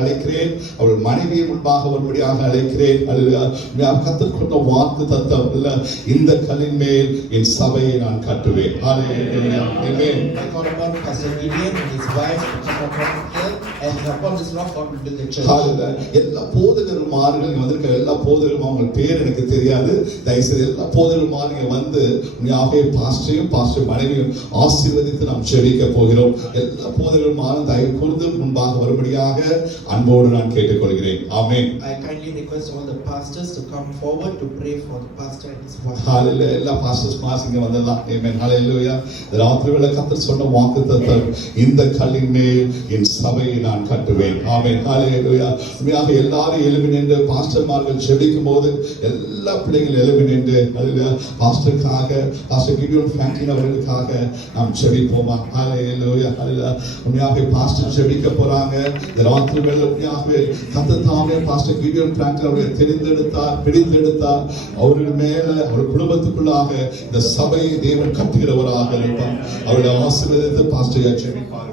அழைக்கிறேன். அவள் மனைவியை முன்பாக வரும்படியாக அழைக்கிறேன். கர்த்தர் கொண்ட வாக்கு தத்தம், இந்த கல்லின் மேல் என் சபையை நான் கட்டுவேன். ஹல்லேலூயா. ஆமென். I call upon Pastor Gideon and his wife to come upon here, and upon this rock God will build the church. ஹல்லேலூயா. எல்லா போதகருமார்கள் இங்க வந்திருக்க எல்லா போதகரும் அவங்க பேர் எனக்கு தெரியாது. தயவுசெய்து எல்லா போதகருமார்கள் வந்து உண்மையாகவே பாஸ்டரையும் பாஸ்டர் மனைவியும் ஆசீர்வதித்து நாம் ஜெபிக்க போகிறோம். எல்லா போதகருமாரும் தயவு கூர்ந்து முன்பாக வரும்படியாக அன்போடு நான் கேட்டுக்கொள்கிறேன். ஆமென். I kindly request all the pastors to come forward to pray for the pastor and his wife. ஹalleluya. எல்லா பாஸ்டர்ஸ் மாசிங்க வந்ததா. ஆமென். ஹalleluya. ராத்திரி வேளை கர்த்தர் சொன்ன வாக்குத்தத்தம், இந்த கல்லின் மேல் என் சபையை நான் கட்டுவேன். ஆமென். ஹalleluya. உண்மையாக எல்லாரும் எழும்பி நின்று பாஸ்டர்மார்கள் ஜெபிக்கும்போது எல்லா பிள்ளைகள் எழும்பி நின்று ஹalleluya பாஸ்டருக்காக பாஸ்டர் கிடியோன் ஃபிராங்க்லின் அவர்களுக்காக நாம் ஜெபிப்போமா. ஹalleluya. ஹalleluya. உண்மையாக பாஸ்டர் ஜெபிக்க போறாங்க. ராத்திரி வேளை உண்மையாகவே கர்த்தர் தாமே பாஸ்டர் கிடியோன் ஃபிராங்க்லின் அவர்களை பிடித்தெடுத்தார். அவர்கள் மேல அவர் குடும்பத்துக்குள்ளாக இந்த சபையை தேவன் கட்டுகிறவராக இருப்பார். அவருடைய ஆசீர்வாதத்தை பாஸ்டர் ஜெபிப்பார்கள்.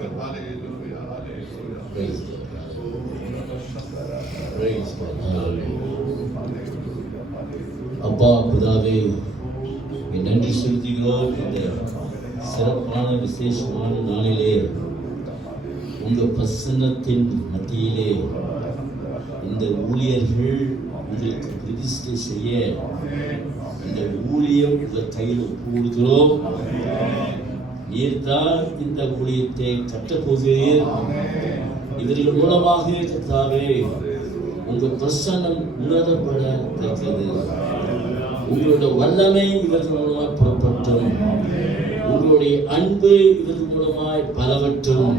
அப்பா பிதாவே, நன்றி செலுத்துகிறோம். இந்த சிறப்பான விசேஷமான நாளிலே உங்க பிரசன்னத்தின் மத்தியிலே இந்த ஊழியர்கள் உங்களுக்கு பிரதிஷ்டை செய்ய இந்த ஊழியம் உங்கள் கையில் ஒப்புக்கொடுக்கிறோம். நீர்தான் இந்த ஊழியத்தை கட்டப்போகிறீர். இவர்கள் மூலமாக கர்த்தாவே உங்க பிரசன்னம் உணரப்பட வைக்கிறது. உங்களுடைய வல்லமை இவர்கள் மூலமாய் புறப்பட்டும், உங்களுடைய அன்பு இவர்கள் மூலமாய் பலவற்றும்.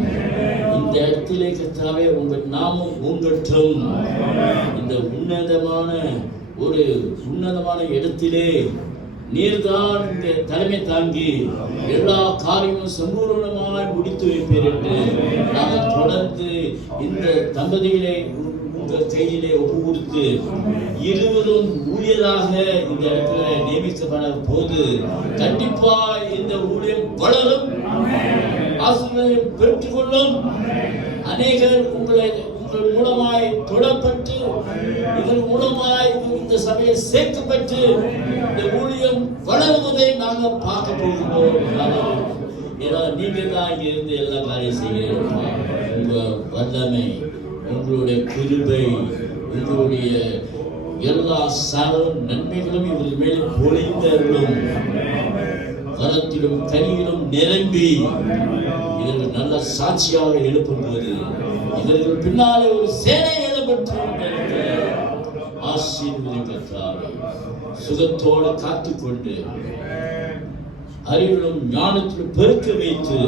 இந்த இடத்திலே கர்த்தாவே உங்கள் நாமம் ஓங்கட்டும். இந்த உன்னதமான இடத்திலே நீர்தான் இந்த தலைமை தாங்கி எல்லா காரியமும் சம்பூர்ணமாய் முடித்து வைப்பீர் என்று நாங்கள் தொடர்ந்து இந்த தம்பதிகளை உங்கள் கையிலே ஒப்பு கொடுத்து இருவரும் ஊழியராக இந்த இடத்துல நியமிக்கப்பட போது கண்டிப்பா இந்த ஊழியம் வளரும், ஆசீர்வாதம் பெற்றுக்கொள்ளும். அநேகர் உங்கள் மூலமாய் தொடப்பட்டு இதன் மூலமாய் இந்த சபையை சேர்க்கப்பட்டு இந்த ஊழியம் வளருவதை நாங்கள் பார்க்க போகிறோம். ஏன்னா நீங்க தான் இங்க இருந்து எல்லா காரியம் செய்கிறீங்க. உங்க வல்லமை, உங்களுடைய கிருபை, உங்களுடைய எல்லா சகல நன்மைகளும் இவர்கள் மேலே பொழிந்தருளும். வரத்திலும் கனியிலும் நிரம்பி இவர்கள் நல்ல சாட்சியாக எழுப்பும் போது இவர்கள் பின்னாலே ஒரு சேனை எழுப்பற்று ஆசீர்வதிக்கப்பட்டார். சுகத்தோடு காத்துக்கொண்டு அறிவிலும் ஞானத்திலும் பெருக்க வைத்து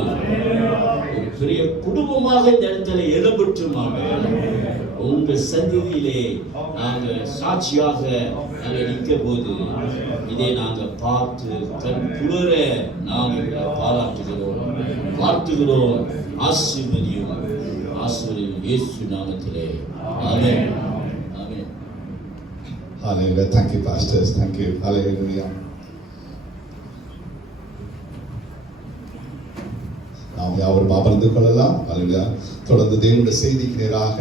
ஒரு பெரிய குடும்பமாக இந்த இடத்துல எழுப்பற்றுமாக உங்க சந்தியிலே நாங்கள் சாட்சியாக நாங்கள் நிற்க போது இதை நாங்கள் பார்த்து கண் குளிர நாங்கள் பாராட்டுகிறோம், வாழ்த்துகிறோம். ஆசீர்வதியும் இயேசு நாமத்திலே. ஆமென். ஆமென். Hallelujah. Thank you, pastors. Thank you. Hallelujah. நாம் யாவரும் அமர்ந்து கொள்ளலாம். அல்லேலூயா. தொடர்ந்து தேவனுடைய செய்திக்கு நேராக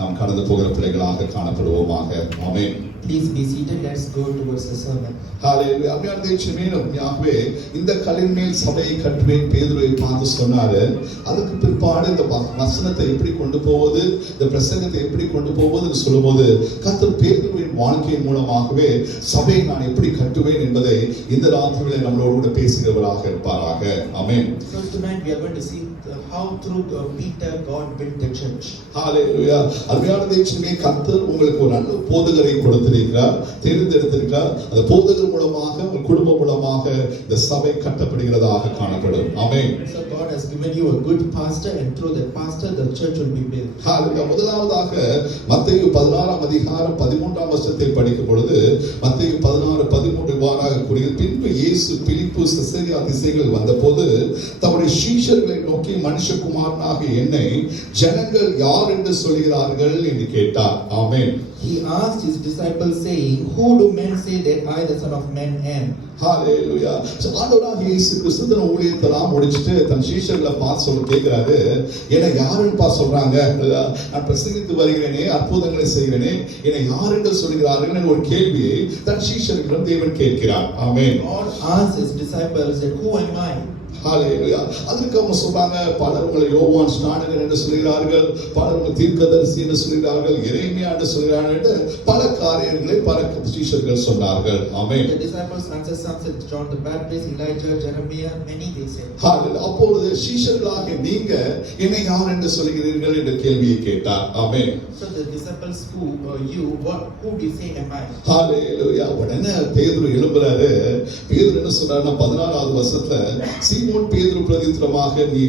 நாம் கடந்து போகிற பிள்ளைகளாக காணப்படுவோமாக. ஆமென். Please be seated. Let's go towards the sermon. ஹalleluya. அபியார் தேவச்சமேனும் யாவே இந்த கல்லின் மேல் சபையை கட்டுவேன் பேதுருவை பார்த்து சொன்னாரு. அதுக்கு பிற்பாடு இந்த வசனத்தை எப்படி கொண்டு போவது, இந்த பிரசங்கத்தை எப்படி கொண்டு போவதுன்னு சொல்லும்போது கர்த்தர் பேதுருவின் வாழ்க்கையின் மூலமாகவே சபையை நான் எப்படி கட்டுவேன் என்பதை இந்த ராத்திரியிலே நம்மளோடு கூட பேசுகிறவராக இருப்பாராக. ஆமென். So tonight we are going to see how through Peter God built the church. ஹalleluya. அபியார் தேவச்சமே கர்த்தர் உங்களுக்கு ஒரு நல்ல போதகரை கொடுத்திருக்கிறார், தேர்ந்தெடுத்திருக்கிறார். அந்த போதகர் மூலமாக உங்கள் குடும்பம் மூலமாக இந்த சபை கட்டப்படுகிறதாக காணப்படும். ஆமென். So God has given you a good pastor, and through that pastor the church will be built. ஹalleluya. முதலாவதாக மத்தேயு 16 அதிகாரம் 13 வசனத்தை படிக்கும் பொழுது மத்தேயு 16:13 இவ்வாறாக கூறுகிறது. பின்பு இயேசு பிலிப்பு செசரியா திசைகள் வந்தபோது தம்முடைய சீஷர்களை நோக்கி மனுஷகுமாரனாக என்னை ஜனங்கள் யார் என்று சொல்கிறார்கள் என்று கேட்டார். ஆமென். He asked his disciples saying, who do men say that I the son of man am? ஹalleluya. ஆண்டவராக இயேசு கிறிஸ்து தன் ஊழியத்தெல்லாம் முடிச்சிட்டு தன் சீஷர்களை பார்த்து சொல்ல கேட்கிறாரு, என்னை யாருன்னு சொல்றாங்க? நான் பிரசங்கித்து வருகிறேனே, அற்புதங்களை செய்கிறேனே, என்னை யார் என்று சொல்கிறார்கள் ஒரு கேள்வியை தன் சீஷர்களிடம் தேவன் கேட்கிறார். ஆமென். God asked his disciples that who am I? ஹalleluya. அதுக்கு அவங்க சொல்றாங்க, பலர் உங்களை யோவான் ஸ்நானகன் என்று சொல்கிறார்கள், பலர் உங்களை தீர்க்கதரிசி என்று சொல்கிறார்கள், எரேமியா என்று சொல்கிறார்கள் என்று பல காரியங்களை பல சீஷர்கள் சொன்னார்கள். ஆமென். The disciples answered, some said John the Baptist, Elijah, Jeremiah, many they said. ஹalleluya. அப்பொழுது சீஷர்களாகிய நீங்க என்னை யார் என்று சொல்கிறீர்கள் என்ற கேள்வியை கேட்டார். ஆமென். So the disciples who who do you say am I? ஹalleluya. உடனே பேதுரு எழும்புறாரு. பேதுரு என்ன சொல்றாருன்னா 14வது வசனத்துல, சீமோன் பேதுரு பிரதித்திரமாக நீ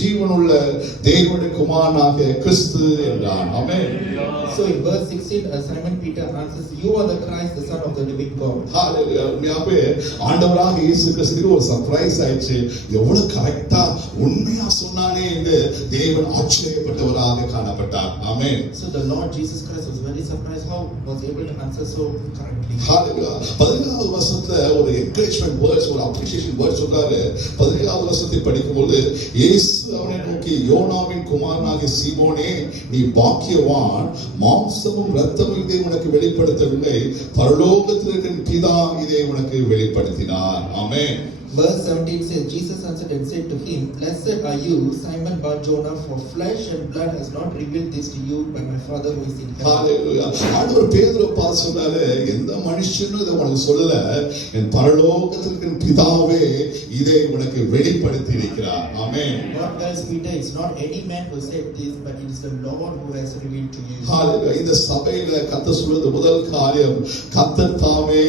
ஜீவனுள்ள தேவனுடைய குமாரனாகிய கிறிஸ்து என்றான். ஆமென். So in verse 16 Simon Peter answers, you are the Christ, the son of the living God. ஹalleluya. உண்மையாவே ஆண்டவராக இயேசு கிறிஸ்துவுக்கு ஒரு சர்ப்ரைஸ் ஆயிடுச்சு. எவ்வளவு கரெக்ட்டா உண்மையா சொன்னானே என்று தேவன் ஆச்சரியப்பட்டவராக காணப்பட்டார். ஆமென். So the Lord Jesus Christ was very surprised how was able to answer so correctly. ஹalleluya. 14வது வசனத்துல ஒரு என்கரேஜ்மென்ட் வேர்ட்ஸ், ஒரு அப்ரிசியேஷன் வேர்ட்ஸ் சொல்றாரு. 14வது வசனத்தை படிக்கும்போது, இயேசு அவனை நோக்கி, யோனாவின் குமாரனாகிய சீமோனே, நீ பாக்கியவான், மாம்சமும் இரத்தமும் இதை உனக்கு வெளிப்படுத்தவில்லை, பரலோகத்தில் இருக்கிற பிதா இதை உனக்கு வெளிப்படுத்தினார். ஆமென். Verse 17 says, Jesus answered and said to him, blessed are you, Simon Bar-Jonah, for flesh and blood has not revealed this to you, but my Father who is in heaven. ஹalleluya. ஆண்டவர் பேதுரு பார்த்து சொன்னாரு, எந்த மனுஷனும் இதை உனக்கு சொல்லல, என் பரலோகத்தில் இருக்கிற பிதாவே இதை உனக்கு வெளிப்படுத்தி இருக்கிறார். ஆமென். God tells Peter, it's not any man who said this, but it is the Lord who has revealed to you. ஹalleluya. இந்த சபையில கர்த்தர் சொல்றது முதல் காரியம், கர்த்தர் தாமே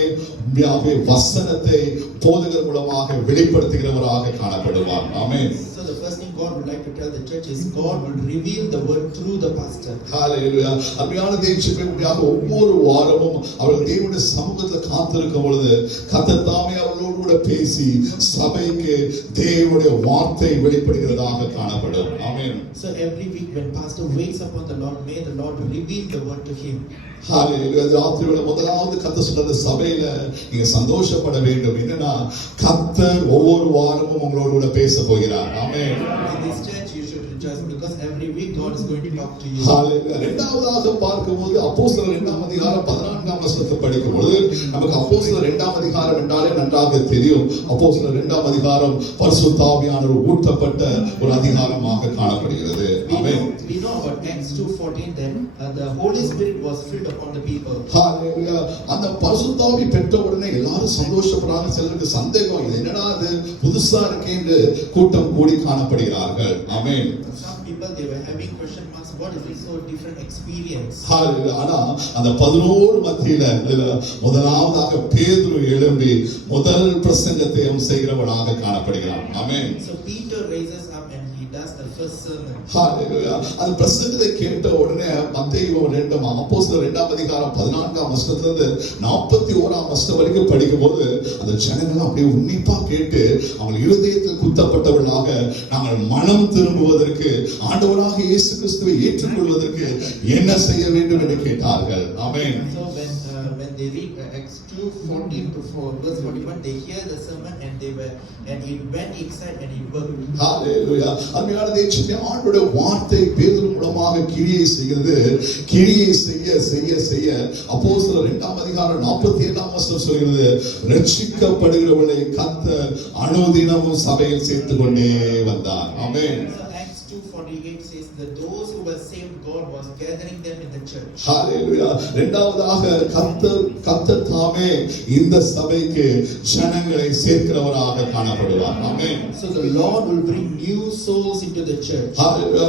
வசனத்தை போதகர் மூலமாக வெளிப்படுத்துகிறவராக காணப்படுவார். ஆமென். So the first thing God would like to tell the church is God will reveal the word through the pastor. ஹalleluya. அருமையான தேவனுடைய ஒவ்வொரு வாரமும் அவர்கள் தேவனுடைய சமூகத்தில் காத்திருக்கும் பொழுது கர்த்தர் தாமே அவர்களோடு கூட பேசி சபைக்கு தேவனுடைய வார்த்தை வெளிப்படுகிறதாக காணப்படும். ஆமென். So every week when pastor waits upon the Lord, may the Lord reveal the word to him. ஹalleluya. ராத்திரியோட முதலாவது கர்த்தர் சொன்ன சபையில நீங்க சந்தோஷப்பட வேண்டும். என்னன்னா கர்த்தர் ஒவ்வொரு வாரமும் உங்களோடு கூட பேச போகிறார். ஆமென். In this church you should rejoice because every week God is going to talk to you. ஹalleluya. இரண்டாவதாக பார்க்கும்போது அப்போஸ்தலர் 2ஆம் அதிகாரம் 14ஆம் வசனத்தை படிக்கும்போது நமக்கு அப்போஸ்தலர் 2ஆம் அதிகாரம் என்றாலே நன்றாக தெரியும். அப்போஸ்தலர் 2ஆம் அதிகாரம் பரிசுத்த ஆவியானவர் ஊற்றப்பட்ட ஒரு அதிகாரமாக காணப்படுகிறது. ஆமென். We know about Acts 2:14 then the Holy Spirit was filled upon the people. ஹalleluya. அந்த பரிசுத்த ஆவி பெற்ற உடனே எல்லாரும் சந்தோஷப்படுறாங்க. சிலருக்கு சந்தேகம், இது என்னடா இது புதுசா இருக்கே என்று கூட்டம் கூடி காணப்படுகிறார்கள். ஆமென். Some people they were having question marks, what is this so different experience? ஹalleluya. ஆனா அந்த 11 மத்தியில முதலாவதாக பேதுரு எழும்பி முதல் பிரசங்கத்தை செய்கிறவனாக காணப்படுகிறான். ஆமென். So Peter raises up and he does the first sermon. ஹalleluya. அந்த பிரசங்கத்தை கேட்ட உடனே மத்தேயு 2 அப்போஸ்தலர் 2ஆம் அதிகாரம் 14ஆம் வசனத்திலிருந்து 41ஆம் வசனம் வரைக்கும் படிக்கும்போது அந்த ஜனங்கள் அப்படியே உன்னிப்பா கேட்டு அவங்க இருதயத்தில் குத்தப்பட்டவர்களாக நாங்கள் மனம் திரும்புவதற்கு ஆண்டவராக இயேசு கிறிஸ்துவை ஏற்றுக்கொள்வதற்கு என்ன செய்ய வேண்டும் என்று கேட்டார்கள். ஆமென். So when they read Acts 2:14 to verse 41, they hear the sermon and it went inside and it worked. ஹalleluya. அருமையான தேவனுடைய ஆண்டவருடைய வார்த்தை பேதுரு மூலமாக கிரியை செய்கிறது. கிரியை செய்ய செய்ய செய்ய அப்போஸ்தலர் 2ஆம் அதிகாரம் 47ஆம் வசனம் சொல்கிறது, ரட்சிக்கப்படுகிறவர்களை கர்த்தர் அனுதினமும் சபையில் சேர்த்துக் கொண்டே வந்தார். ஆமென். So Acts 2:48 says that those who were saved, God was gathering them in the church. ஹalleluya. இரண்டாவதாக கர்த்தர் தாமே இந்த சபைக்கு ஜனங்களை சேர்க்கிறவராக காணப்படுவார். ஆமென். So the Lord will bring new souls into the church. ஹalleluya.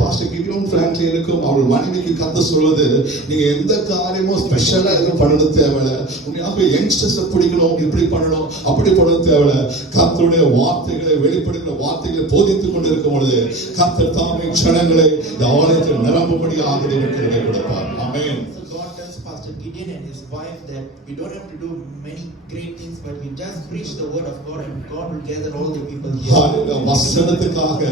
பாஸ்டர் கிடியோன் பிராங்க்லினுக்கும் அவர் மனைவிக்கு கர்த்தர் சொல்வது, நீங்க எந்த காரியமும் ஸ்பெஷலா எதுவும் பண்ணணும் தேவையில்லை. உண்மையாக யங்ஸ்டர்ஸ் பிடிக்கணும், இப்படி பண்ணணும், அப்படி பண்ணணும் தேவையில்லை. கர்த்தருடைய வார்த்தைகளை வெளிப்படுகிற வார்த்தைகளை போதித்துக் கொண்டிருக்கும் பொழுது கர்த்தர் தாமே ஜனங்களை இந்த ஆலயத்தில் நிரம்பும்படியாக கிருபை கொடுப்பார். ஆமென். So God tells Pastor Gideon and his wife that we don't have to do many great things, but we just preach the word of God and God will gather all the people here. ஹalleluya. வசனத்துக்காக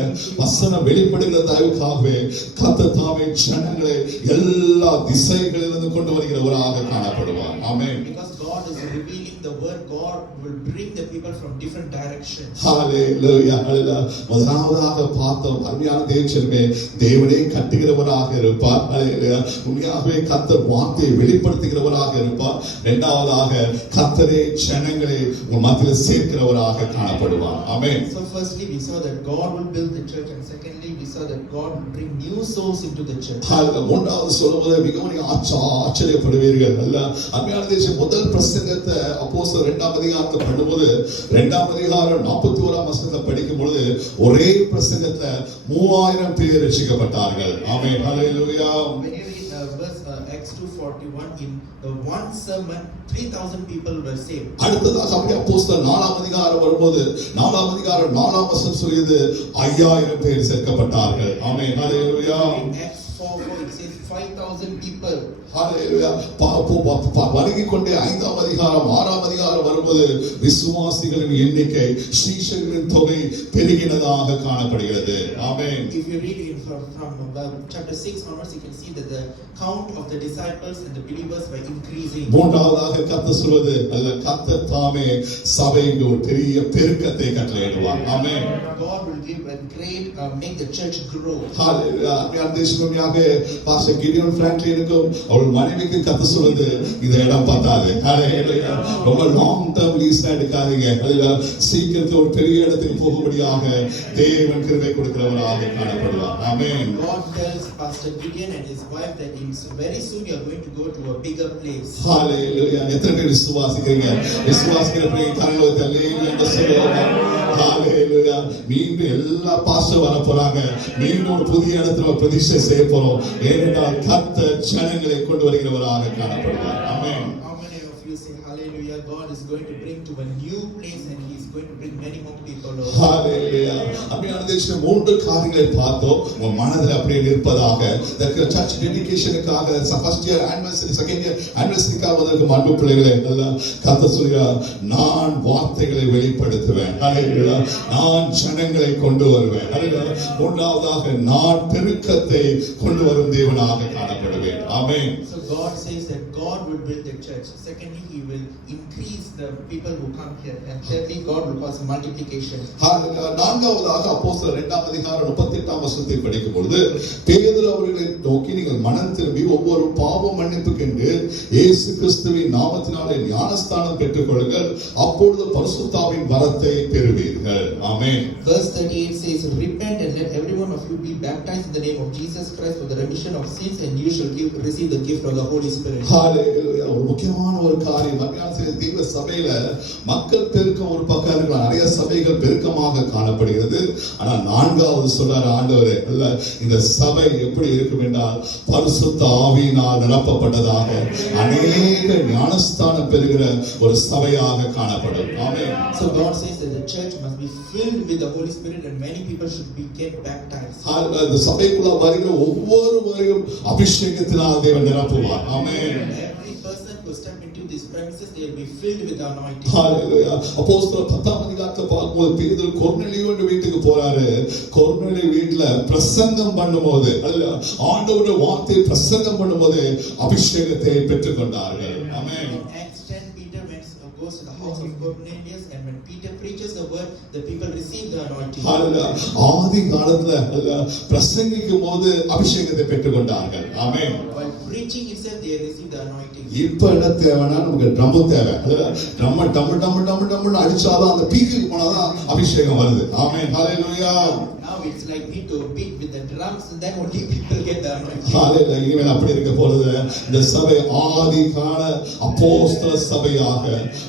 வசனம் வெளிப்படுகிற தயவுக்காகவே கர்த்தர் தாமே ஜனங்களை எல்லா திசைகளிலிருந்து கொண்டு வருகிறவராக காணப்படுவார். ஆமென். Because God is revealing the word, God will bring the people from different directions. ஹalleluya. ஹalleluya. முதலாவதாக பார்த்தோம் அருமையான தேவச்சனமே தேவனே கட்டுகிறவராக இருப்பார். ஹalleluya. உண்மையாகவே கர்த்தர் வார்த்தையை வெளிப்படுத்துகிறவராக இருப்பார். இரண்டாவதாக கர்த்தரே ஜனங்களை உங்கள் மத்தியில் சேர்க்கிறவராக காணப்படுவார். ஆமென். So firstly we saw that God will build the church, and secondly we saw that God will bring new souls into the church. ஹalleluya. மூன்றாவது சொல்லும்போது மிகவும் ஆச்சரியப்படுவீர்கள். அல்ல அருமையான தேவச்சனமே முதல் பிரசங்கத்தை அப்போஸ்தலர் 2ஆம் அதிகாரத்தை பண்ணும்போது 2ஆம் அதிகாரம் 41ஆம் வசனத்தை படிக்கும் பொழுது ஒரே பிரசங்கத்துல 3000 பேர் ரட்சிக்கப்பட்டார்கள். ஆமென். ஹalleluya. When you read verse Acts 2:41, in the one sermon 3000 people were saved. அடுத்ததாக அப்படியே அப்போஸ்தலர் 4ஆம் அதிகாரம் வரும்போது 4ஆம் அதிகாரம் 4ஆம் வசனம் சொல்லுது 5000 பேர் சேர்க்கப்பட்டார்கள். ஆமென். ஹalleluya. In Acts 4:4 it says 5000 people. ஹalleluya. வருகை கொண்டே 5ஆம் அதிகாரம் 6ஆம் அதிகாரம் வரும்போது விசுவாசிகளின் எண்ணிக்கை சீஷர்களின் தொகை பெருகினதாக காணப்படுகிறது. ஆமென். If you read it from chapter 6 onwards, you can see that the count of the disciples and the believers were increasing. மூன்றாவதாக கர்த்தர் சொல்வது அல்ல கர்த்தர் தாமே சபைக்கு ஒரு பெரிய பெருக்கத்தை கட்டளையிடுவார். ஆமென். God will give a great make the church grow. ஹalleluya. தேசமாக பாஸ்டர் கிடியோன் பிராங்க்லினுக்கும் அவள் மனைவிக்கு கர்த்தர் சொல்வது இந்த இடம் பத்தாது. ஹalleluya. ரொம்ப லாங் டர்ம் லீஸ் எடுக்காதீங்க. ஹalleluya. சீக்கிரத்தில் ஒரு பெரிய இடத்துக்கு போகும்படியாக தேவன் கிருபை கொடுக்கிறவராக காணப்படுவார். ஆமென். God tells Pastor Gideon and his wife that very soon you are going to go to a bigger place. ஹalleluya. எத்தனை பேர் விசுவாசிக்கிறீங்க? விசுவாசிக்கிறவங்க கரங்களை தள்ளுங்க என்று சொல்லுவாங்க. ஹalleluya. மீண்டும் எல்லா பாஸ்டர் வர போறாங்க. மீண்டும் ஒரு புதிய இடத்துல பிரதிஷ்டை செய்ய போறோம். ஏனென்றால் கர்த்தர் ஜனங்களை கொண்டு வருகிறவராக காணப்படுவார். ஆமென். How many of you say hallelujah? God is going to bring to a new place and he is going to bring many more people over. ஹalleluya. அபியான தேசத்துல மூன்று காரியங்களை பார்த்தோம். உங்க மனதில் அப்படியே நிற்பதாக the church dedicationக்காக first year anniversary second year anniversaryக்காக வந்திருக்கும் அன்பு பிள்ளைகளே எல்லாம் கர்த்தர் சொல்கிறார் நான் வார்த்தைகளை வெளிப்படுத்துவேன். ஹalleluya. நான் ஜனங்களை கொண்டு வருவேன். ஹalleluya. மூன்றாவதாக நான் பெருக்கத்தை கொண்டு வரும் தேவனாக காணப்படுவேன். ஆமென். So God says that God will build the church. Secondly, he will increase the people who come here, and thirdly God will cause multiplication. நான்காவதாக அப்போஸ்தலர் 2ஆம் அதிகாரம் 38ஆம் வசனத்தை படிக்கும் பொழுது பேதுரு அவர்களை நோக்கி நீங்கள் மனம் திரும்பி ஒவ்வொரு பாவ மன்னிப்புக்கென்று இயேசு கிறிஸ்துவின் நாமத்தினாலே ஞானஸ்தானம் பெற்றுக் கொள்ளுங்கள் அப்பொழுது பரிசுத்தாவின் வரத்தை பெறுவீர்கள். ஆமென். Verse 38 says, repent and let every one of you be baptized in the name of Jesus Christ for the remission of sins, and you shall receive the gift of the Holy Spirit. ஹalleluya. ஒரு முக்கியமான ஒரு காரியம் அருமையான தேவ சபையில மக்கள் பெருக்கம் ஒரு பக்கம் இருக்கலாம். நிறைய சபைகள் பெருக்கமாக காணப்படுகிறது. ஆனா நான்காவது சொல்றார் ஆண்டவரே அல்ல இந்த சபை எப்படி இருக்கும் என்றால் பரிசுத்த ஆவியினால் நிரப்பப்பட்டதாக அநேக ஞானஸ்தானம் பெறுகிற ஒரு சபையாக காணப்படும். ஆமென். So God says that the church must be filled with the Holy Spirit and many people should be get baptized. இந்த சபைக்குள்ள வருகிற ஒவ்வொருவரையும் அபிஷேகத்தினால் தேவன் நிரப்புவார். ஆமென். Every person who step into these premises, they will be filled with the anointing. ஹalleluya. அப்போஸ்தலர் 10ஆம் அதிகாரத்தை பார்க்கும்போது பேதுரு கொர்நேலியுவின் வீட்டுக்கு போறாரு. கொர்நேலியு வீட்ல பிரசங்கம் பண்ணும்போது அல்ல ஆண்டவருடைய வார்த்தை பிரசங்கம் பண்ணும்போது அபிஷேகத்தை பெற்றுக்கொண்டார்கள். ஆமென். In Acts 10, Peter goes to the house of Cornelius, and when Peter preaches the word, the people receive the anointing. ஹalleluya. ஆதி காலத்துல பிரசங்கிக்கும் போது அபிஷேகத்தை பெற்றுக்கொண்டார்கள். ஆமென். While preaching itself, they receive the anointing. இப்ப என்ன தேவைன்னா நமக்கு ட்ரம் தேவை. ட்ரம் டம் டம் டம் டம் அடிச்சாதான் அந்த பீக்குக்கு போனாதான் அபிஷேகம் வருது. ஆமென். ஹalleluya. Now it's like me to beat with the drums, and then only people get the anointing. ஹalleluya. இனிமேல் அப்படி இருக்க போறது இந்த சபை ஆதி கால அப்போஸ்தல சபையாக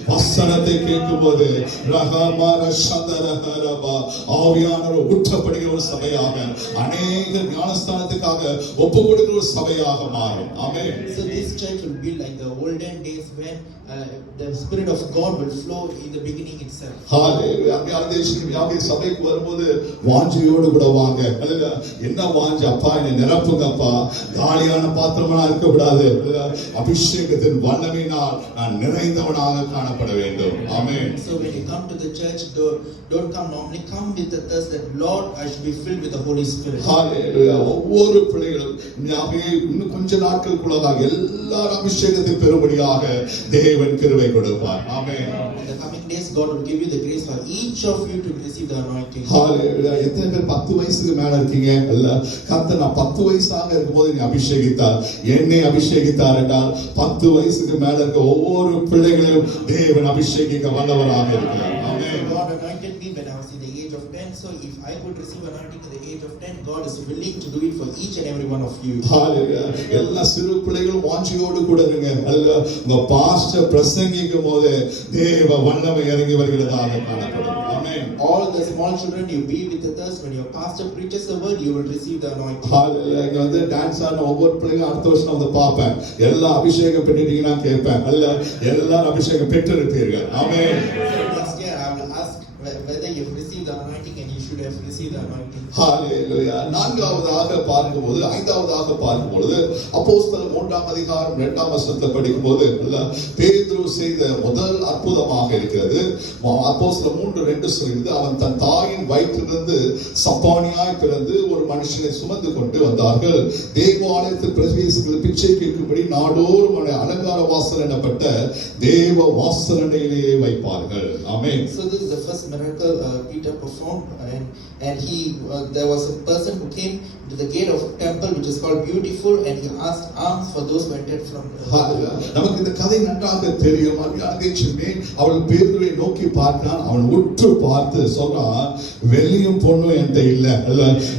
வசனத்தை கேட்கும்போது ரஹமர சதரஹரபா ஆவியானவர் ஊற்றப்படுகிற ஒரு சபையாக அநேக ஞானஸ்தானத்துக்காக ஒப்பு கொடுக்கிற ஒரு சபையாக மாறும். ஆமென். So this church will be like the olden days when the Spirit of God will flow in the beginning itself. ஹalleluya. அங்கே தேசம் சபைக்கு வரும்போது வாஞ்சையோடு கூட வாங்க. அல்ல என்ன வாஞ்சை? அப்பா என்னை நிரப்புங்கப்பா, காலியான பாத்திரமா இருக்க கூடாது. அபிஷேகத்தின் வல்லமையினால் நான் நிறைந்தவனாக காணப்பட வேண்டும். ஆமென். So when you come to the church, don't come normally, come with the thirst that Lord, I should be filled with the Holy Spirit. ஹalleluya. ஒவ்வொரு பிள்ளைகளும் இன்னும் கொஞ்ச நாட்களுக்குள்ளதாக எல்லாரும் அபிஷேகத்தை பெறும்படியாக தேவன் கிருபை கொடுப்பார். ஆமென். In the coming days, God will give you the grace for each of you to receive the anointing. ஹalleluya. எத்தனை பேர் 10 வயசுக்கு மேல இருக்கீங்க? அல்ல கர்த்தர் நான் 10 வயசாக இருக்கும்போது என்னை அபிஷேகித்தார், என்னை அபிஷேகித்தார் என்றால் 10 வயசுக்கு மேல இருக்க ஒவ்வொரு பிள்ளைகளையும் தேவன் அபிஷேகிக்க வல்லவராக இருக்கிறார். ஆமென். God anointed me when I was in the age of 10, so if I could receive anointing at the age of 10, God is willing to do it for each and every one of you. ஹalleluya. எல்லா சிறு பிள்ளைகளும் வாஞ்சையோடு கூட இருங்க. அல்ல உங்க pastor பிரசங்கிக்கும் போது தேவ வல்லமை இறங்கி வருகிறதாக காணப்படும். ஆமென். All the small children, you be with the thirst. When your pastor preaches the word, you will receive the anointing. ஹalleluya. இங்க வந்து டான்ஸ் ஆன ஒவ்வொரு பிள்ளைங்க அடுத்த வருஷம் வந்து பார்ப்பேன். எல்லா அபிஷேகம் பெற்றுட்டீங்கன்னா கேட்பேன். அல்ல எல்லாரும் அபிஷேகம் பெற்றிருப்பீர்கள். ஆமென். Next year, I will ask whether you have received the anointing, and you should have received the anointing. ஹalleluya. நான்காவதாக பார்க்கும்போது, ஐந்தாவதாக பார்க்கும்போது அப்போஸ்தலர் 3ஆம் அதிகாரம் 2ஆம் வசனத்தை படிக்கும்போது பேதுரு செய்த முதல் அற்புதமாக இருக்கிறது. அப்போஸ்தலர் 3:2 சொல்கிறது, அவன் தன் தாயின் வயிற்றிலிருந்து சப்பானியாய் பிறந்து ஒரு மனுஷனை சுமந்து கொண்டு வந்தார்கள். தேவாலயத்தில் பிரவேசிக்க பிச்சை கேட்கும்படி நாடோறும் அலங்கார வாசல் எனப்பட்ட தேவ வாசலண்டையிலேயே வைப்பார்கள். ஆமென். So this is the first miracle Peter performed, and there was a person who came to the gate of temple which is called Beautiful, and he asked alms for those who entered from நமக்கு இந்த கதை நன்றாக தெரியும். அருமையானதேச்சுமே அவள் பேதுருவை நோக்கி பார்க்கிறான். அவன் உற்று பார்த்து சொல்றான், வெள்ளியும் பொண்ணும் என்கிட்ட இல்ல,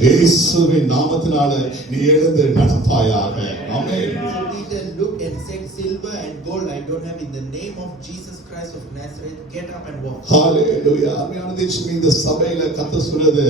இயேசுவின் நாமத்தினால நீ எழுந்து நடப்பாயாக. ஆமென். Peter looked and said, silver and gold I don't have, in the name of Jesus Christ of Nazareth, get up and walk. ஹalleluya. அருமையானதேச்சுமே இந்த சபையில கர்த்தர் சொல்றது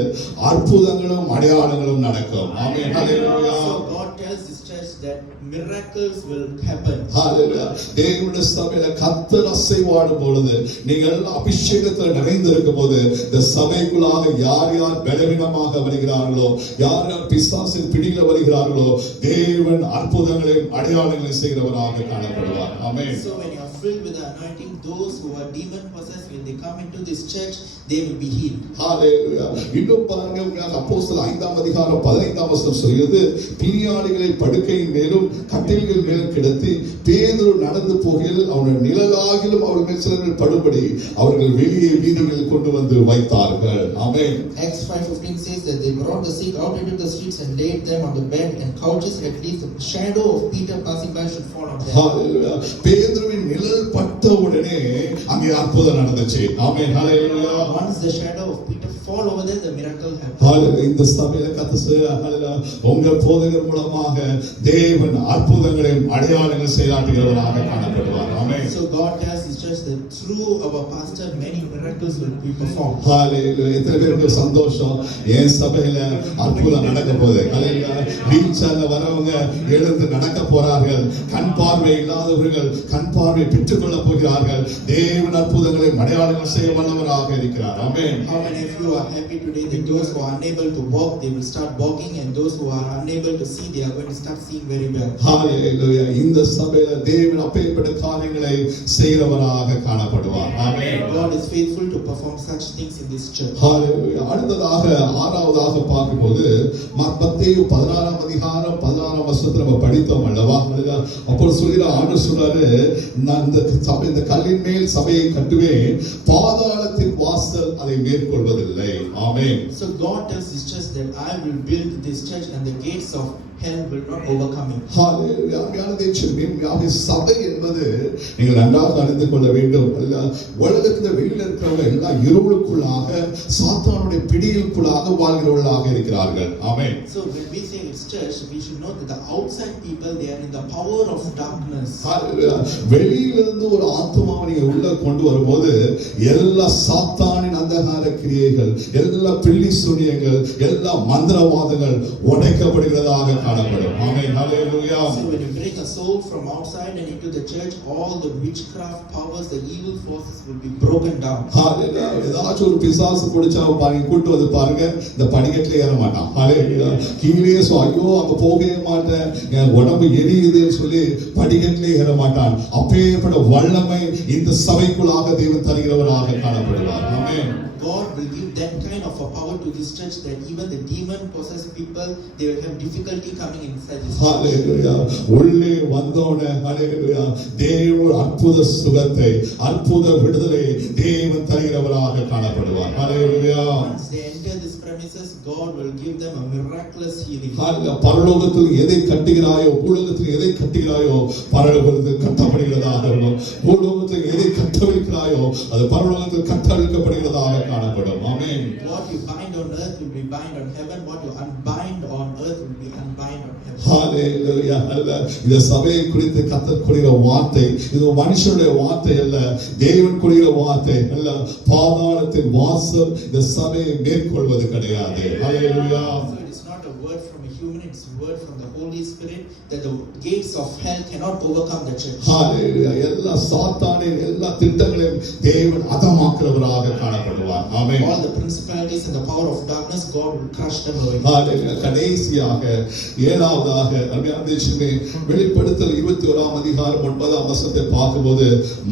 அற்புதங்களும் அடையாளங்களும் நடக்கும். ஆமென். ஹalleluya. So God tells this church that miracles will happen. ஹalleluya. தேவனுடைய சபையில கர்த்தர் அசைவாடும் பொழுது, நீங்கள் அபிஷேகத்தில் நிறைந்திருக்கும் போது, இந்த சபைக்குள்ளாக யார் யார் பலவீனமாக வருகிறார்களோ, யார் யார் பிசாசின் பிடியில வருகிறார்களோ, தேவன் அற்புதங்களையும் அடையாளங்களையும் செய்கிறவராக காணப்படுவார். ஆமென். So when you are filled with the anointing, those who are demon possessed, when they come into this church, they will be healed. ஹalleluya. இன்னும் பாருங்க, அப்போஸ்தலர் 5ஆம் அதிகாரம் 15ஆம் வசனம் சொல்கிறது, பிணியாளிகளை படுக்கையின் மேலும் கட்டில்கள் மேலும் கிடத்தி பேதுரு நடந்து போகையில் அவருடைய நிழலாகிலும் அவர்கள் மேல் சிலர்கள் படும்படி அவர்கள் வெளியே வீதிகளில் கொண்டு வந்து வைத்தார்கள். ஆமென். Acts 5:15 says that they brought the sick out into the streets and laid them on the bed and couches, at least the shadow of Peter passing by should fall on them. ஹalleluya. பேதுருவின் நிழல் பட்ட உடனே அங்கே அற்புதம் நடந்துச்சு. ஆமென். ஹalleluya. Once the shadow of Peter fall over there, the miracle happened. ஹalleluya. இந்த சபையில கர்த்தர் சொல்றார், ஹalleluya, உங்கள் போதகர் மூலமாக தேவன் அற்புதங்களையும் அடையாளங்கள் செய்யாட்டுகிறவராக காணப்படுவார். ஆமென். So God tells his church that through our pastor many miracles will be performed. ஹalleluya. எத்தனை பேருக்கு சந்தோஷம்? என் சபையில அற்புதம் நடக்க போகுது. ஹalleluya. வீல்சேர்ல வரவங்க எழுந்து நடக்க போறார்கள். கண் பார்வை இல்லாதவர்கள் கண் பார்வை பெற்றுக் கொள்ள போகிறார்கள். தேவன் அற்புதங்களை அடையாளங்கள் செய்ய வல்லவராக இருக்கிறார். ஆமென். How many of you are happy today that those who are unable to walk, they will start walking, and those who are unable to see, they are going to start seeing very well. ஹalleluya. இந்த சபையில தேவன் அப்பேற்பட்ட காரியங்களை செய்கிறவராக காணப்படுவார். ஆமென். God is faithful to perform such things in this church. ஹalleluya. அடுத்ததாக ஆறாவதாக பார்க்கும்போது மத்தேயு 16ஆம் அதிகாரம் 16ஆம் வசனத்தை நம்ம படித்தோம் அல்லவா? அப்போ ஆண்டவர் சொல்றாரு, நான் இந்த கல்லின் மேல் சபையை கட்டுவேன், பாதாளத்தின் வாசல் அதை மேற்கொள்வதில்லை. ஆமென். So God tells his church that I will build this church and the gates of hell will not overcome it. ஹalleluya. அருமையானதேச்சுமே உண்மையாக சபை என்பது நீங்கள் நன்றாக அறிந்து கொள்ள வேண்டும். உலகத்துல வெளியில இருக்கிறவங்க எல்லாம் இருளுக்குள்ளாக சாத்தானுடைய பிடியிலுக்குள்ளாக வாழ்கிறவர்களாக இருக்கிறார்கள். ஆமென். So when we say it's church, we should know that the outside people, they are in the power of darkness. வெளியிலிருந்து ஒரு ஆத்துமாவை நீங்க உள்ள கொண்டு வரும்போது எல்லா சாத்தானின் அந்தகார கிரியைகள், எல்லா பில்லி சூனியங்கள், எல்லா மந்திரவாதங்கள் உடைக்கப்படுகிறதாக காணப்படும். ஆமென். ஹல்லேலூயா. So when you bring a soul from outside and into the church, all the witchcraft powers, the evil forces will be broken down. ஹல்லேலூயா. ஏதாச்சும் ஒரு பிசாசு பிடிச்சா பாருங்க, கூட்டு வந்து பாருங்க, இந்த படிக்கட்டிலே ஏற மாட்டான். ஹல்லேலூயா. கீழே ஐயோ அங்க போகவே மாட்டேன், என் உடம்பு எரியுதுன்னு சொல்லி படிக்கட்டிலே ஏற மாட்டான். அப்பேற்பட்ட வல்லமை இந்த சபைக்குள்ளாக தேவன் தருகிறவராக காணப்படுவார். ஆமென். God will give that kind of a power to this church that even the demon possessed people, they will have difficulty coming inside this church. ஹல்லேலூயா. உள்ளே வந்தோனே ஹல்லேலூயா தேவன் அற்புத சுகத்தை, அற்புத விடுதலை தேவன் தருகிறவராக காணப்படுவார். ஹல்லேலூயா. Once they enter this premises, God will give them a miraculous healing. பரலோகத்தில் எதை கட்டுகிறாயோ, பூலோகத்தில் எதை கட்டுகிறாயோ பரலோகத்தில் கட்டப்படுகிறதாக இருக்கும். பூலோகத்தில் எதை கட்டவிழ்க்கிறாயோ அது பரலோகத்தில் கட்டவிழ்க்கப்படுகிறதாக காணப்படும். ஆமென். What you bind on earth will be bind on heaven. What you unbind on earth will be unbind on heaven. ஹல்லேலூயா. இந்த சபையை குறித்து கர்த்தர் கூறுகிற வார்த்தை இது மனுஷனுடைய வார்த்தை அல்ல, தேவன் கூறுகிற வார்த்தை அல்ல. பாதாளத்தின் வாசல் இந்த சபையை மேற்கொள்வது கிடையாது. ஹல்லேலூயா. So it is not a word from a human, it's a word from the Holy Spirit that the gates of hell cannot overcome the church. ஹல்லேலூயா. எல்லா சாத்தானின் எல்லா திட்டங்களையும் தேவன் அதமாக்குறவராக காணப்படுவார். ஆமென். All the principalities and the power of darkness, God will crush them away. ஹல்லேலூயா. கடைசியாக ஏழாவதாக அருமையான தேசமே வெளிப்படுத்தல் 21ஆம் அதிகாரம் 9ஆம் வசனத்தை பார்க்கும்போது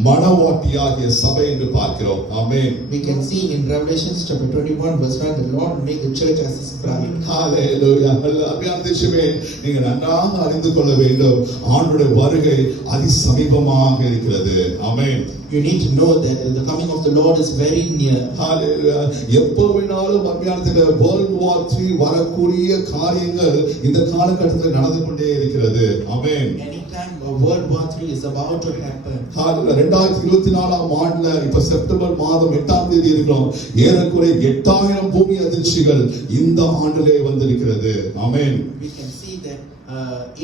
மணவாட்டியாகிய சபை என்று பார்க்கிறோம். ஆமென். We can see in Revelation chapter 21 verse 9, the Lord will make the church as his bride. ஹல்லேலூயா. அருமையான தேசமே நீங்க நன்றாக அறிந்து கொள்ள வேண்டும், ஆண்டவருடைய வருகை அதி சமீபமாக இருக்கிறது. ஆமென். You need to know that the coming of the Lord is very near. ஹல்லேலூயா. எப்போ வேணாலும் அபியானத்துல வேர்ல்ட் வார் 3 வரக்கூடிய காரியங்கள் இந்த காலகட்டத்தில் நடந்து கொண்டே இருக்கிறது. ஆமென். Anytime World War 3 is about to happen. ஹல்லேலூயா. 2024ஆம் ஆண்டுல இப்ப செப்டம்பர் மாதம் 8ஆம் தேதி இருக்கிறோம். ஏறக்குறைய 8000 பூமி அதிர்ச்சிகள் இந்த ஆண்டிலே வந்திருக்கிறது. ஆமென். We can see that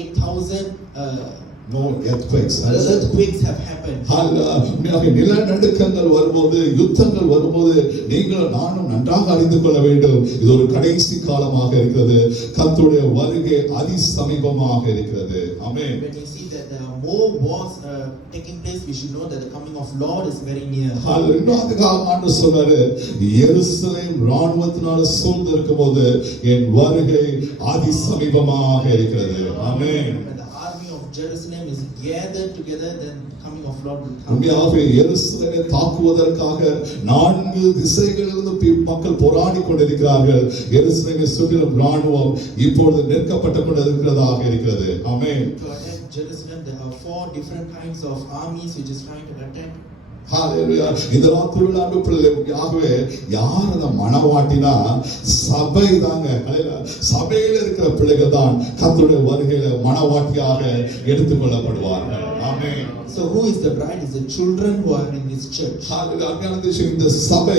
8,000 more earthquakes have happened. ஹல்லேலூயா. நிலநடுக்கங்கள் வரும்போது, யுத்தங்கள் வரும்போது நீங்கள் நானும் நன்றாக அறிந்து கொள்ள வேண்டும், இது ஒரு கடைசி காலமாக இருக்கிறது. கர்த்தருடைய வருகை அதி சமீபமாக இருக்கிறது. ஆமென். When we see that there are more wars taking place, we should know that the coming of Lord is very near. ஹல்லேலூயா. ஆண்டவர் சொல்றாரு, எருசலேம் ராணுவத்தினால சூழ்ந்து இருக்கும்போது என் வருகை அதி சமீபமாக இருக்கிறது. ஆமென். When the army of Jerusalem is gathered together, then coming of Lord will come. உண்மையாகவே எருசலேமை தாக்குவதற்காக 4 திசைகளிலிருந்து மக்கள் போராடி கொண்டிருக்கிறார்கள். எருசலேமை சுற்றிலும் ராணுவம் இப்பொழுது நெருக்கப்பட்டு கொண்டிருக்கிறதாக இருக்கிறது. ஆமென். To attack Jerusalem, there are 4 different kinds of armies which is trying to attack. ஹல்லேலூயா. இந்த ராத்திரில பிள்ளையாகவே யார் அந்த மணவாட்டினா சபை தாங்க. ஹல்லேலூயா. சபையில இருக்கிற பிள்ளைகள் தான் கர்த்தருடைய வருகையில மணவாட்டியாக எடுத்துக்கொள்ளப்படுவார்கள். ஆமென். So who is the bride? Is the children who are in this church. ஹல்லேலூயா. இந்த சபை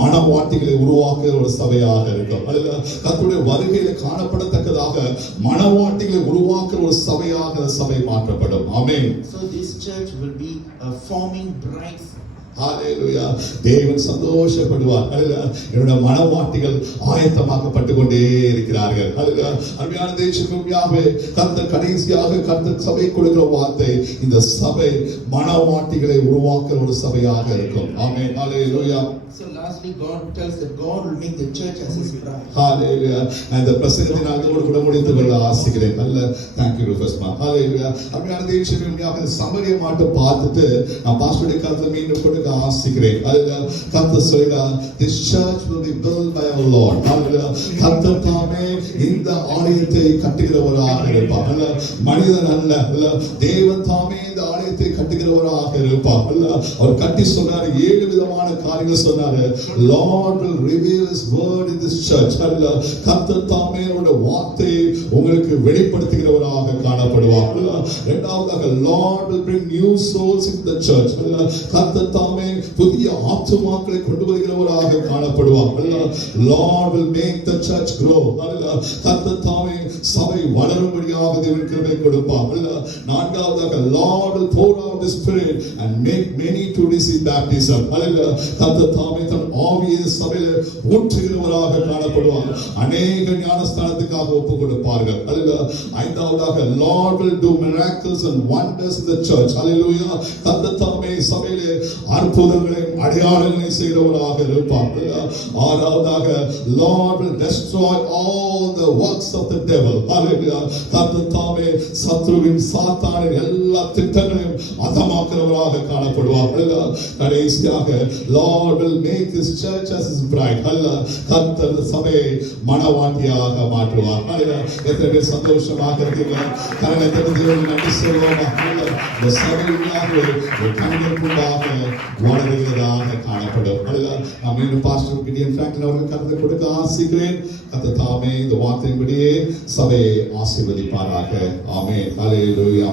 மணவாட்டிகளை உருவாக்குற ஒரு சபையாக இருக்கும். ஹல்லேலூயா. கர்த்தருடைய வருகையில காணப்படத்தக்கதாக மணவாட்டிகளை உருவாக்குற ஒரு சபையாக சபை மாற்றப்படும். ஆமென். So this church will be forming brides. ஹல்லேலூயா. தேவன் சந்தோஷப்படுவார். ஹல்லேலூயா. என்னோட மணவாட்டிகள் ஆயத்தமாக்கப்பட்டு கொண்டே இருக்கிறார்கள். ஹல்லேலூயா. அருமையான தேசமே கர்த்தர் கடைசியாக கர்த்தர் சபை கொடுக்கிற வார்த்தை, இந்த சபை மணவாட்டிகளை உருவாக்குற ஒரு சபையாக இருக்கும். ஆமென். ஹல்லேலூயா. So lastly, God tells that God will make the church as his bride. ஹல்லேலூயா. இந்த பிரசங்கத்தை நான் இதோடு கூட முடித்து கொள்ள ஆசைக்கிறேன். நல்ல thank you ஃபர்ஸ்ட் மா. ஹல்லேலூயா. அருமையான தேசமே இந்த சமரிய மாட்டை பார்த்துட்டு நான் பாஸ்டருடைய கருத்தை மீண்டும் கொடுக்க ஆசைக்கிறேன். ஹல்லேலூயா. கர்த்தர் சொல்றார், this church will be built by our Lord. ஹல்லேலூயா. கர்த்தர் தாமே இந்த ஆலயத்தை கட்டுகிறவராக இருப்பார். மனிதன் அல்ல. தேவன் தாமே இந்த ஆலயத்தை ஆலயத்தை கட்டுகிறவராக இருப்பார். அவர் கட்டி சொன்னாரு, 7 விதமான காரியங்கள் சொன்னாரு. Lord will reveal his word in this church. கர்த்தர் தாமே அவருடைய வார்த்தையை உங்களுக்கு வெளிப்படுத்துகிறவராக காணப்படுவார். இரண்டாவதாக Lord will bring new souls into the church. கர்த்தர் தாமே புதிய ஆத்துமாக்களை கொண்டு வருகிறவராக காணப்படுவார். Lord will make the church grow. கர்த்தர் தாமே சபை வளரும்படியாக தேவன் கிருபை கொடுப்பார். நான்காவதாக Lord will pour out his spirit and make many to receive baptism. கர்த்தர் தாமே தன் ஆவியை சபையிலே ஊற்றுகிறவராக காணப்படுவார். அநேக ஞானஸ்தானத்துக்காக ஒப்பு கொடுப்பார்கள். ஐந்தாவதாக Lord will do miracles and wonders in the church. Hallelujah. கர்த்தர் தாமே சபையிலே அற்புதங்களையும் அடையாளங்களையும் செய்கிறவராக இருப்பார். ஆறாவதாக Lord will destroy all the works of the devil. Hallelujah. கர்த்தர் தாமே சத்ருவின் சாத்தானின் எல்லா திட்டங்களையும் அதமாக்குறவராக காணப்படுவார். கடைசியாக Lord will make this church as his bride. கர்த்தர் சபையை மணவாட்டியாக மாற்றுவார். எத்தனை சந்தோஷமாக இருக்கீங்க. கரணத்தை நன்றி சொல்லுவோமா. இந்த சபையாக கண்ணிற்குள்ளாக வளருகிறதாக காணப்படும். நான் மீண்டும் பாஸ்டர் கிடியன் பிராங்க்லின் அவர்கள் கருத்தை கொடுக்க ஆசிக்கிறேன். கர்த்தர் தாமே இந்த வார்த்தையின்படியே சபையை ஆசீர்வதிப்பாராக. ஆமென். ஹல்லேலூயா.